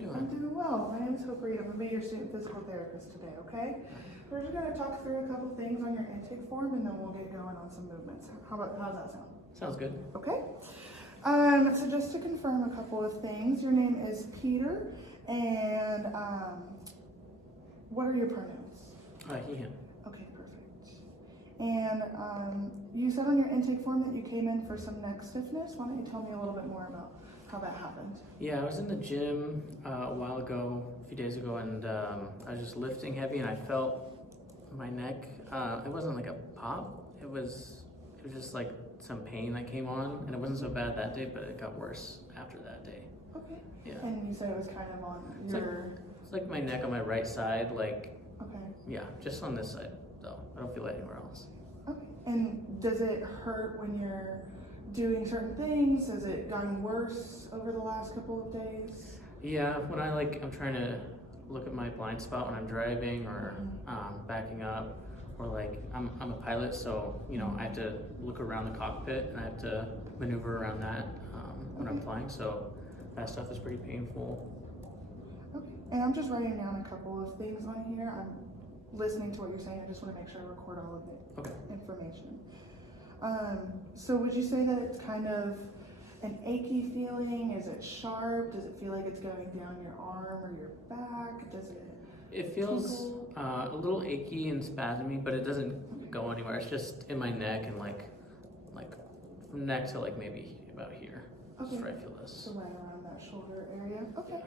you I'm doing? doing well. My name is Hope Reed. I'm going to be your student physical therapist today, okay? We're just going to talk through a couple things on your intake form and then we'll get going on some movements. How's that sound? Sounds good. Okay. So just to confirm a couple of things, your name is Peter, and what are your pronouns? He, him. Okay, perfect. And you said on your intake form that you came in for some neck stiffness. Why don't you tell me a little bit more about how that happened? Yeah, I was in the gym a while ago, a few days ago, and I was just lifting heavy, and I felt my neck. It wasn't like a pop. It was just like some pain that came on, and it wasn't so bad that day, but it got worse after that day. Okay. Yeah. And you said it was kind of on your. It's like my neck on my right side, like. Okay. Yeah, just on this side, though. I don't feel it anywhere else. Okay. And does it hurt when you're doing certain things? Has it gotten worse over the last couple of days? Yeah, when I'm trying to look at my blind spot when I'm driving or backing up, or like I'm a pilot, so I have to look around the cockpit and I have to maneuver around that when I'm flying. So that stuff is pretty painful. Okay. And I'm just writing down a couple of things on here. I'm listening to what you're saying. I just want to make sure I record all of the Okay. information. So would you say that it's kind of an achy feeling? Is it sharp? Does it feel like it's going down your arm or your back? Does it? It feels a little achy and spasmy, but it doesn't go anywhere. It's just in my neck and like from neck to like maybe about here. Okay. Just where I feel this. So right around that shoulder area. Okay.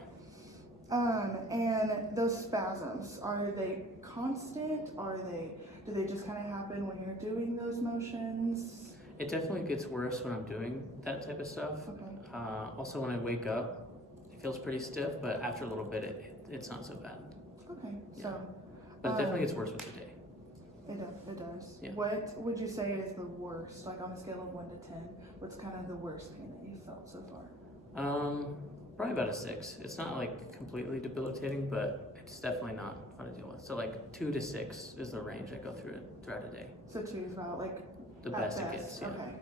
And those spasms, are they constant? Do they just kind of happen when you're doing those motions? It definitely gets worse when I'm doing that type of stuff. Okay. Also, when I wake up, it feels pretty stiff, but after a little bit, it's not so bad. Okay. Yeah. So. But it definitely gets worse with the day. It does. Yeah. What would you say is the worst, like on a scale of 1 to 10? What's kind of the worst pain that you've felt so far? Probably about a 6. It's not like completely debilitating, but it's definitely not fun to deal with. So like 2 to 6 is the range I go throughout a day. So 2 is about like The best it gets. Yeah. Okay.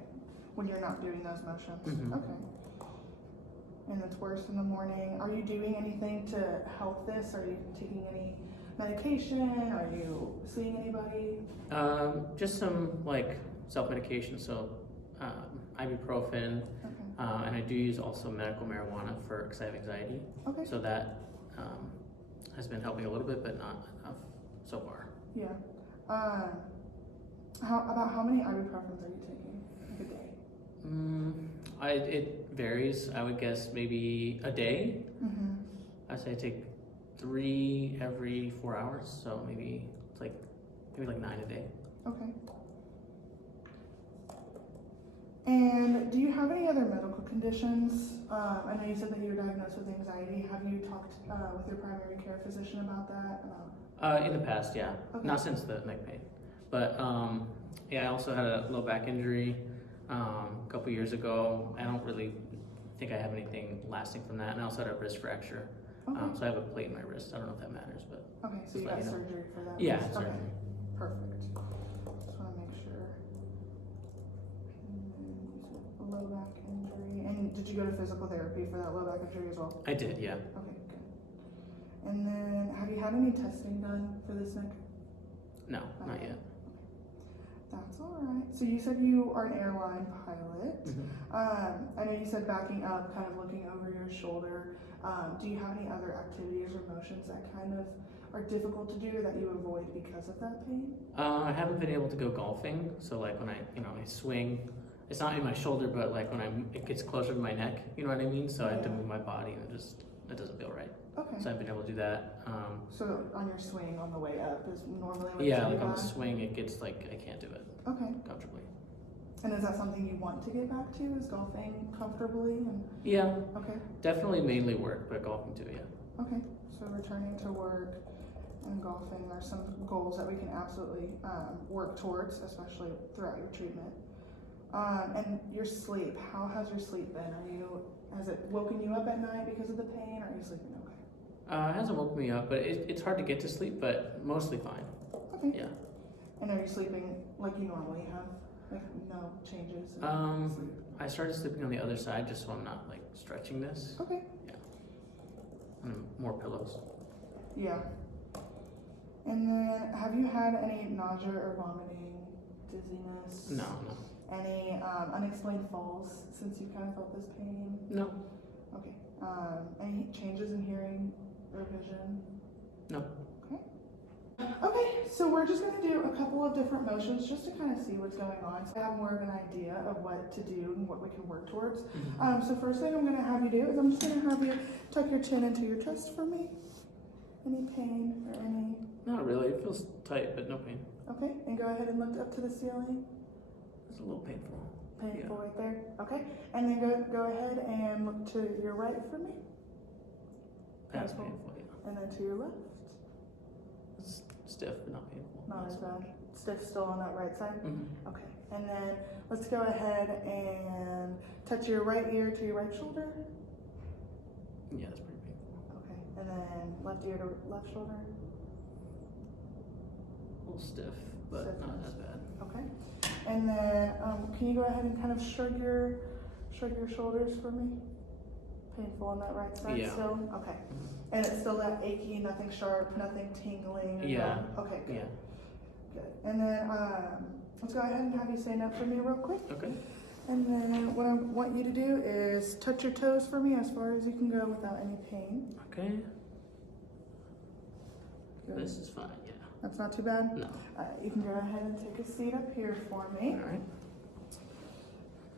When you're not doing those motions. Mhm. Okay. And it's worse in the morning. Are you doing anything to help this? Are you taking any medication? Are you seeing anybody? Just some like self-medication. So ibuprofen, Okay. and I do use also medical marijuana because I have anxiety. Okay. So that has been helping a little bit, but not enough so far. Yeah. How many ibuprofens are you taking a day? It varies. I would guess maybe a day. Mm-hmm. I say I take 3 every 4 hours, so maybe it's like 9 a day. Okay. And do you have any other medical conditions? I know you said that you were diagnosed with anxiety. Have you talked with your primary care physician about that? In the past, yeah. Okay. Not since the neck pain, but yeah, I also had a low back injury a couple years ago. I don't really think I have anything lasting from that, and I also had a wrist fracture. Okay. So I have a plate in my wrist. I don't know if that matters, but Okay, so you let got you know. surgery for that? Yeah, Okay, surgery. perfect. Just want to make sure. And then you said a low back injury. And did you go to physical therapy for that low back injury as well? I did, yeah. Okay, good. And then have you had any testing done for this neck? No, not yet. That's all right. So you said you are an airline pilot. Mhm. I know you said backing up, kind of looking over your shoulder. Do you have any other activities or motions that kind of are difficult to do or that you avoid because of that pain? I haven't been able to go golfing, so like when I swing, it's not in my shoulder, but like when it gets closer to my neck, you know what I mean? So I have to move my body, and it doesn't feel right. Okay. So I've been able to do that. So on your swing on the way up is normally when Yeah, you like do on the that? swing, it gets like I can't do it Okay. comfortably. And is that something you want to get back to? Is golfing comfortably? And Yeah, okay. definitely mainly work, but golfing too, yeah. Okay. So returning to work and golfing are some goals that we can absolutely work towards, especially throughout your treatment. And your sleep, how has your sleep been? Has it woken you up at night because of the pain, or are you sleeping okay? It hasn't woken me up, but it's hard to get to sleep, but mostly fine. Okay. Yeah. And are you sleeping like you normally have? Like no changes in sleep? I started sleeping on the other side just so I'm not like stretching this. Okay. Yeah. and more pillows. Yeah. And then, have you had any nausea or vomiting, dizziness? No. Any unexplained falls since you kind of felt this pain? No. Okay. Any changes in hearing or vision? No. Okay, so we're just gonna do a couple of different motions just to kind of see what's going on, so I have more of an idea of what to do and what we can work towards. So first thing I'm gonna have you do is I'm just gonna have you tuck your chin into your chest for me. Any pain or any? Not really. It feels tight, but no pain. Okay, and go ahead and look up to the ceiling. It's a little painful. Painful right there. Okay, and then go ahead and look to your right for me, That's Painful. painful. Yeah. and then to your left. It's stiff, but not painful. Not as bad. Stiff still on that right side. Mm-hmm. Okay, and then let's go ahead and touch your right ear to your right shoulder. Yeah, that's pretty painful. Okay, and then left ear to left shoulder. A little stiff, but not Stiffness. as bad. Okay, and then can you go ahead and kind of shrug your shoulders for me? Painful on that right side Yeah. still. Okay, and it's still that achy, nothing sharp, nothing tingling. Or Yeah. no? Okay, good. Yeah. Good. And then let's go ahead and have you stand up for me real quick. Okay. And then what I want you to do is touch your toes for me as far as you can go without any pain. Okay. Good. This is fine. Yeah. That's not too bad. No. You can go ahead and take a seat up here for me. All right.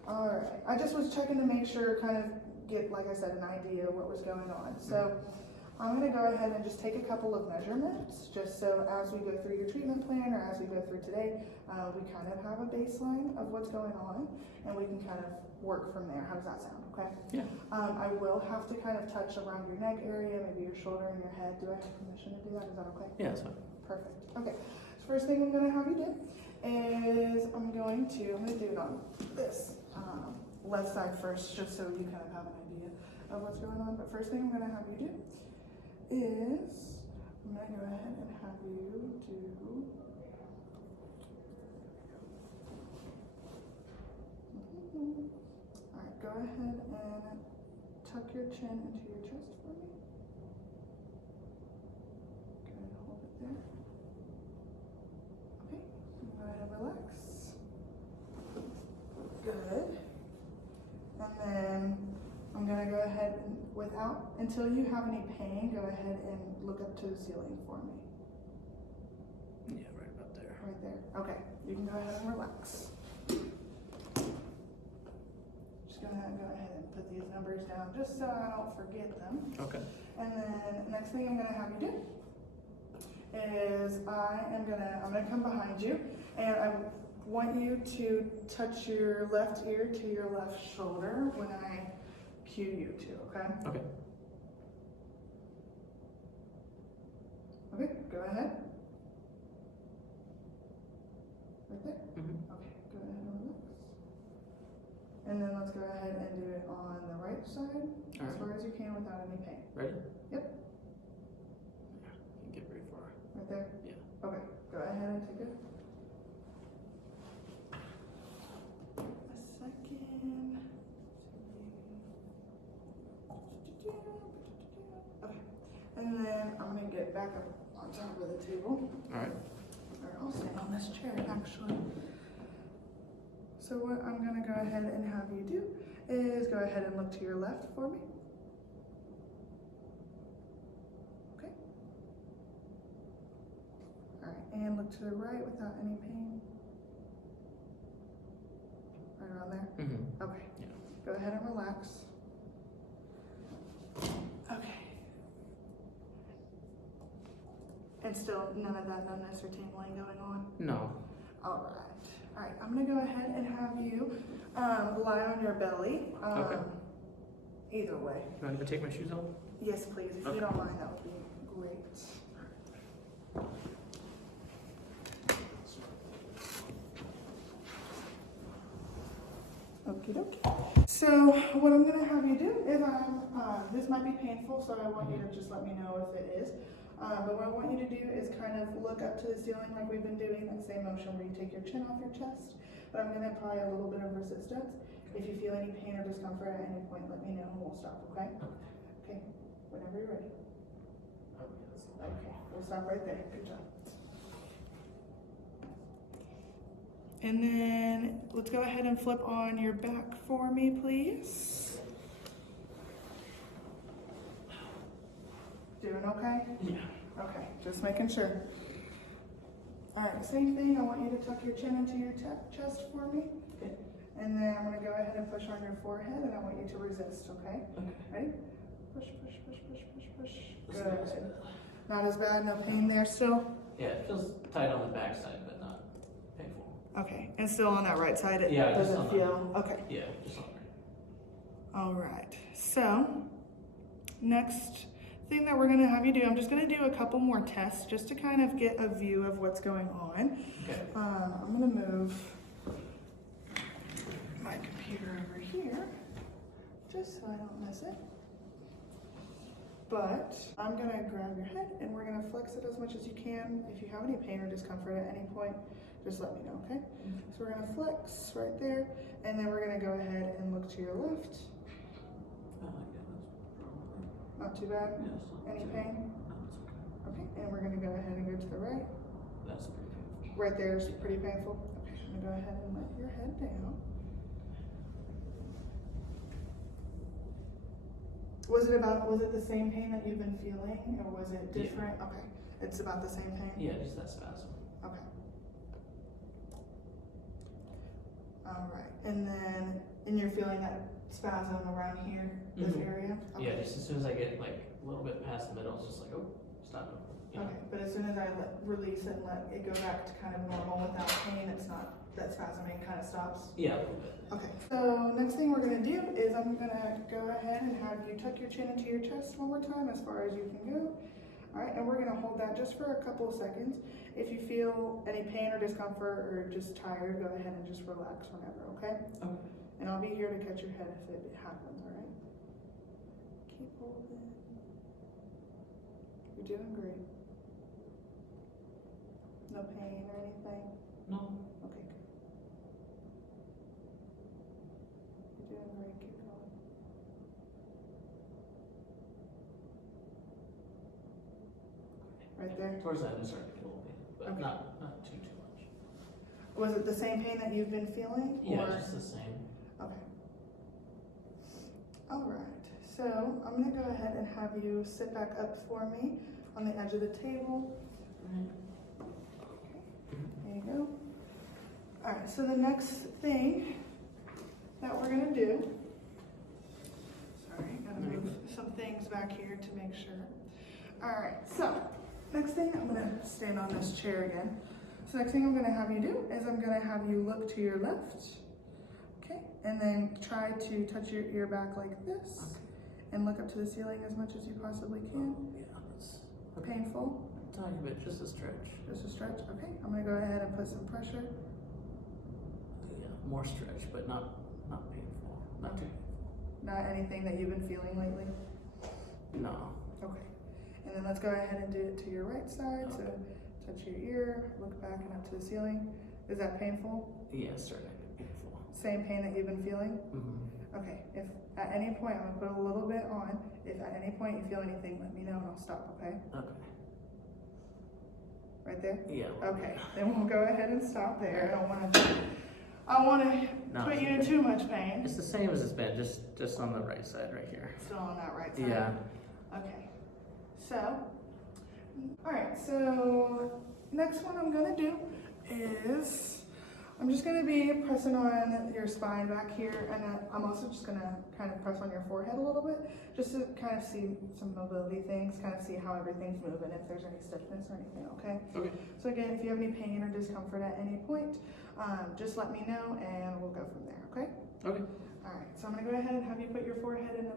All right. I just was checking to make sure, kind of get, like I said, an idea of what was going on. So I'm going to go ahead and just take a couple of measurements, just so as we go through your treatment plan or as we go through today, we kind of have a baseline of what's going on, and we can kind of work from there. How does that sound? Okay. Yeah. I will have to kind of touch around your neck area, maybe your shoulder and your head. Do I have permission to do that? Is that okay? Yeah, that's fine. Perfect. Okay. So first thing I'm going to have you do is I'm going to do it on this left side first, just so you kind of have an idea of what's going on. But first thing I'm going to have you do is I'm going to go ahead and have you do. All right. Go ahead and tuck your chin into your chest for me. Go ahead and hold it there. Okay, go ahead and relax. Good. And then I'm gonna go ahead and until you have any pain, go ahead and look up to the ceiling for me. Yeah, right about there. Right there. Okay, you can go ahead and relax. Just gonna go ahead and put these numbers down just so I don't forget them. Okay. And then next thing I'm gonna have you do is I'm gonna come behind you, and I want you to touch your left ear to your left shoulder when I cue you to, okay? Okay. Okay, go ahead. Right there? Mm-hmm. Okay, go ahead and relax. And then let's go ahead and do it on the right side All as right. far as you can without any pain. Ready? Yep. Yeah, you can get very far. Right there? Yeah. Okay, go ahead and take it. A second. Okay, and then I'm gonna get back up on top of the table. All right. Or I'll stand on this chair, actually. So what I'm gonna go ahead and have you do is go ahead and look to your left for me. Okay. All right, and look to the right without any pain. Right around there? Mm-hmm. Okay. Yeah. Go ahead and relax. Okay. And still none of that numbness or tingling going on? No. All right. All right, I'm gonna go ahead and have you lie on your belly. Okay. Either way. You want me to take my shoes off? Yes, please. If Okay. you don't mind, that would be great. Okie dokie. So what I'm gonna have you do is this might be painful, so I want you to just let me know if it is. But what I want you to do is kind of look up to the ceiling like we've been doing, that same motion where you take your chin off your chest. But I'm gonna apply a little bit of resistance. If you feel any pain or discomfort at any point, let me know and we'll stop, okay? Okay, whenever whenever you're ready. Okay, we'll stop right there. Good job. And then let's go ahead and flip on your back for me, please. Doing okay? Yeah. Okay, just making sure. All right, same thing. I want you to tuck your chin into your chest for me. Okay. And then I'm gonna go ahead and push on your forehead, and I want you to resist, okay? Okay. Ready? Push, push, push, push, push, push. This Good. looks good. Not as bad, no pain there still? Yeah, it feels tight on the backside, but not painful. Okay, and still on that right side, it Yeah, just doesn't on the- feel, okay. Yeah, just on there. All right, so next thing that we're gonna have you do, I'm just gonna do a couple more tests just to kind of get a view of what's going on. Okay. I'm gonna move my computer over here, just so I don't miss it. But I'm gonna grab your head and we're gonna flex it as much as you can. If you have any pain or discomfort at any point, just let me know, okay? So we're gonna flex right there, and then we're gonna go ahead and look to your left. Oh, yeah, that's probably. Not too bad. Yeah, it's not Any too- pain? No, it's okay. Okay, and we're gonna go ahead and go to the right. That's pretty painful. Right there is pretty painful. Okay, I'm gonna go ahead and let your head down. Was it the same pain that you've been feeling, or was it Yeah. different? Okay, it's about the same pain? Yeah, just that spasm. Okay. All right, and then, you're feeling that spasm around here, this Mhm. area? Yeah, Okay. just as soon as I get like a little bit past the middle, it's just like, oh, stop it. You know? Okay, but as soon as I release it and let it go back to kind of normal without pain, it's not, that spasming kind of stops? Yeah, a little bit. Okay, so next thing we're gonna do is I'm gonna go ahead and have you tuck your chin into your chest one more time as far as you can go. All right, and we're gonna hold that just for a couple of seconds. If you feel any pain or discomfort or just tired, go ahead and just relax whenever, okay? Okay. And I'll be here to catch your head if it happens, all right? Keep holding. You're doing great. No pain or anything? No. Okay, good. You're doing great, keep going. Right there? Towards the end, it started to get a little pain, but Okay. not too much. Was it the same pain that you've been feeling? Yeah, or- just the same. Okay. All right, so I'm gonna go ahead and have you sit back up for me on the edge of the table. There you go. All right, so the next thing that we're gonna do, sorry, gotta move some things back here to make sure. All right, so next thing, I'm gonna stand on this chair again. So next thing I'm gonna have you do is I'm gonna have you look to your left, okay? And then try to touch your ear back like this and look up to the ceiling as much as you possibly can. Yeah, it's Painful? a tiny bit, just a stretch. Just a stretch, okay? I'm gonna go ahead and put some pressure. Yeah, more stretch, but not painful. Not too Not anything that you've been feeling lately? painful. No. Okay. And then let's go ahead and do it to your right side. So touch your ear, look back and up to the ceiling. Is that painful? Yeah, it's starting to get painful. Same pain that you've been feeling? Mm-hmm. Okay. If at any point, I'm gonna put a little bit on. If at any point you feel anything, let me know and I'll stop, okay? Okay. Right there? Yeah. Okay. Then we'll go ahead and stop there. I wanna No, put it's you in okay. too much pain. It's the same as it's been, just on the right side right here. Still on that right side? Yeah. Okay, so, all right, so next one I'm gonna do is, I'm just gonna be pressing on your spine back here, and I'm also just gonna kind of press on your forehead a little bit, just to kind of see some mobility things, kind of see how everything's moving, if there's any stiffness or anything, okay? Okay. So again, if you have any pain or discomfort at any point, just let me know and we'll go from there, okay? Okay. All right, so I'm gonna go ahead and have you put your forehead into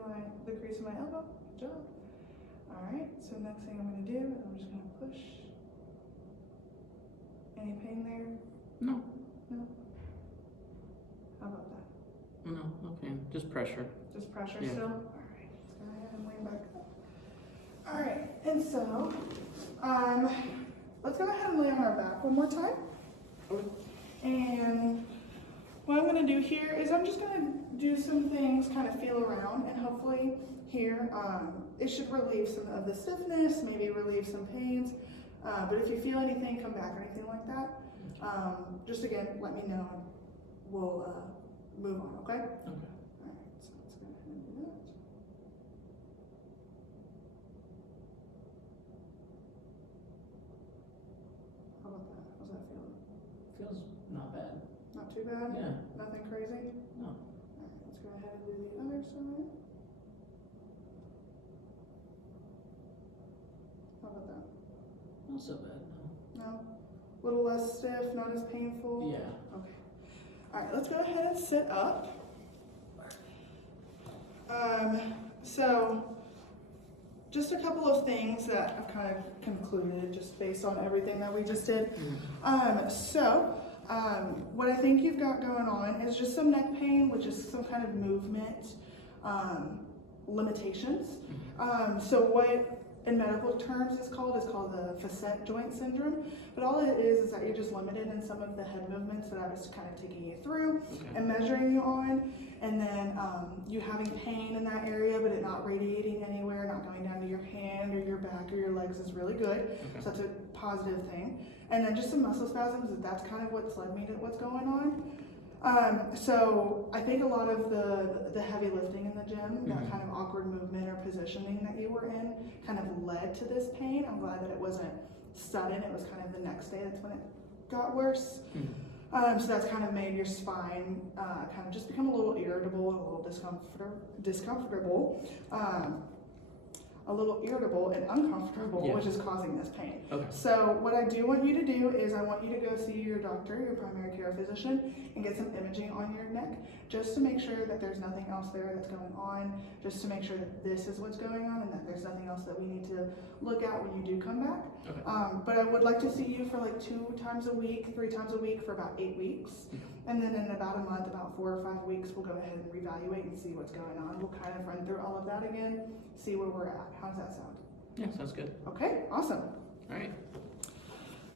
the crease of my elbow. Good job. All right, so next thing I'm gonna do is I'm just gonna push. Any pain there? No. No? How about that? No. Okay. Just pressure. Just pressure Yeah. still? All right, let's go ahead and lean back up. All right, and so, let's go ahead and lay on our back one more time. Okay. And what I'm gonna do here is I'm just gonna do some things, kind of feel around, and hopefully here. It should relieve some of the stiffness, maybe relieve some pains. But if you feel anything come back or anything like that, just again, let me know and we'll move on, okay? Okay. Alright, so let's go ahead and do that. How about that? How's that feeling? Feels not bad. Not too bad? Yeah. Nothing crazy? No. Alright, let's go ahead and do the other side. How about that? Not so bad. No. No? A little less stiff, not as painful? Yeah. Okay. Alright, let's go ahead and sit up. So, just a couple of things that I've kind of concluded just based on everything that we just did. What I think you've got going on is just some neck pain, which is some kind of movement limitations. So what in medical terms is called the facet joint syndrome. But all it is that you're just limited in some of the head movements that I was kind of taking you through and measuring you on. And then you having pain in that area, but it not radiating anywhere, not going down to your hand or your back or your legs is really good. So that's a positive thing. And then just some muscle spasms, that's kind of what's led me to what's going on. So I think a lot of the heavy lifting in the gym, that kind of awkward movement or positioning that you were in kind of led to this pain. I'm glad that it wasn't sudden, it was kind of the next day, that's when it got worse. So that's kind of made your spine kind of just become a little irritable and a little and uncomfortable, which is causing this pain. So what I do want you to do is I want you to go see your doctor, your primary care physician, and get some imaging on your neck, just to make sure that there's nothing else there that's going on, just to make sure that this is what's going on and that there's nothing else that we need to look at when you do come back. But I would like to see you for like 2 times a week, 3 times a week for about 8 weeks. And then in about a month, about 4 or 5 weeks, we'll go ahead and reevaluate and see what's going on. We'll kind of run through all of that again, see where we're at. How does that sound? Yeah, sounds good. Okay, awesome. All right.